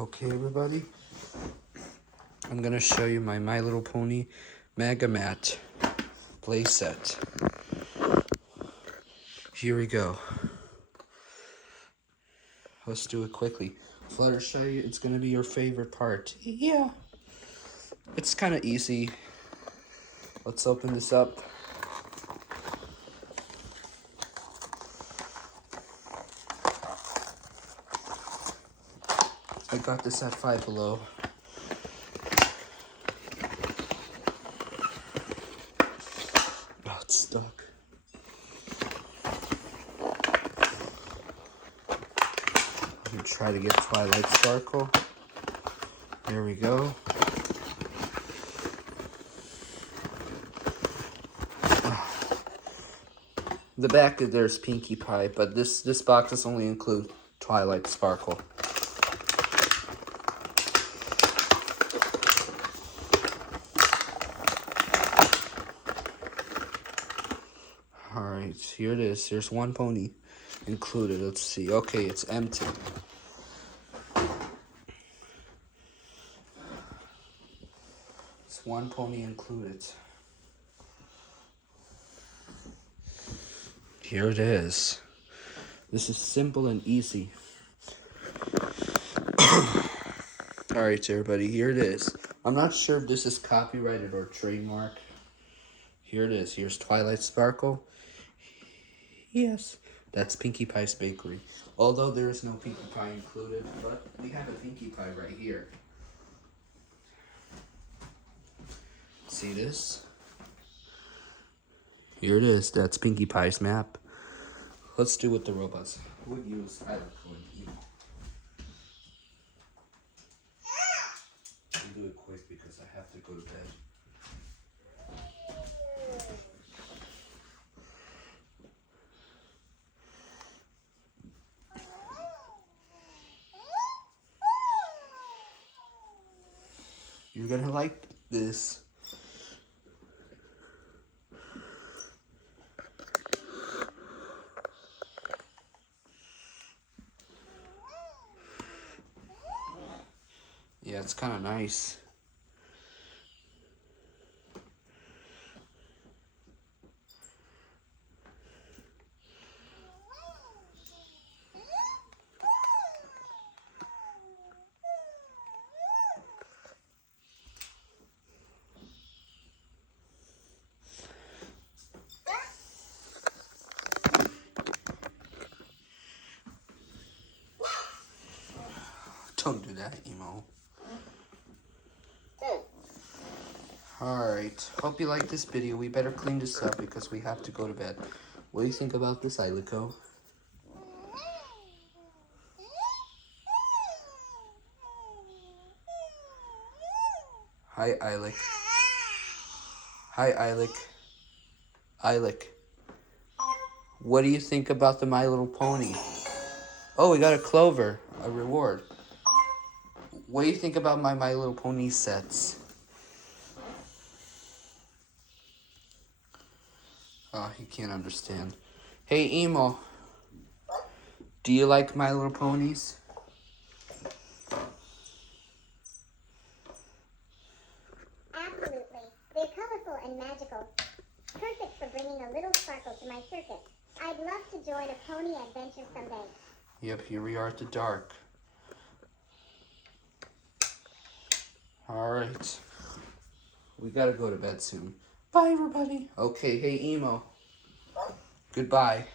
Okay, everybody, I'm gonna show you my Little Pony Megamat playset. Here we go. Let's do it quickly. Fluttershy, it's gonna be your favorite part. Yeah, it's kind of easy. Let's open this up. I got this at Five Below. Oh, it's stuck. I'm gonna try to get Twilight Sparkle. There we go. The back there's Pinkie Pie, but this box does only include Twilight Sparkle. Alright, here it is. There's one pony included. Let's see. Okay, it's empty. It's one pony included. Here it is. This is simple and easy. Alright, everybody, here it is. I'm not sure if this is copyrighted or trademark. Here it is. Here's Twilight Sparkle. Yes, that's Pinkie Pie's Bakery. Although there is no Pinkie Pie included, but we have a Pinkie Pie right here. See this? Here it is. That's Pinkie Pie's map. Let's do what the robots would use. I would go and I'll do it quick because I have to go to bed. You're gonna like this. Yeah, it's kind of nice. Don't do that, Emo. Alright, hope you like this video. We better clean this up because we have to go to bed. What do you think about this, Ilico? Hi, Ilic. Hi, Ilic. Ilic. What do you think about the My Little Pony? Oh, we got a clover, a reward. What do you think about my Little Pony sets? Oh, he can't understand. Hey, Emo. Do you like My Little Ponies? Absolutely. They're colorful and magical. Perfect for bringing a little sparkle to my circuit. I'd love to join a pony adventure someday. Yep, here we are at the dark. Alright. We gotta go to bed soon. Bye, everybody. Okay, hey, Emo. Goodbye.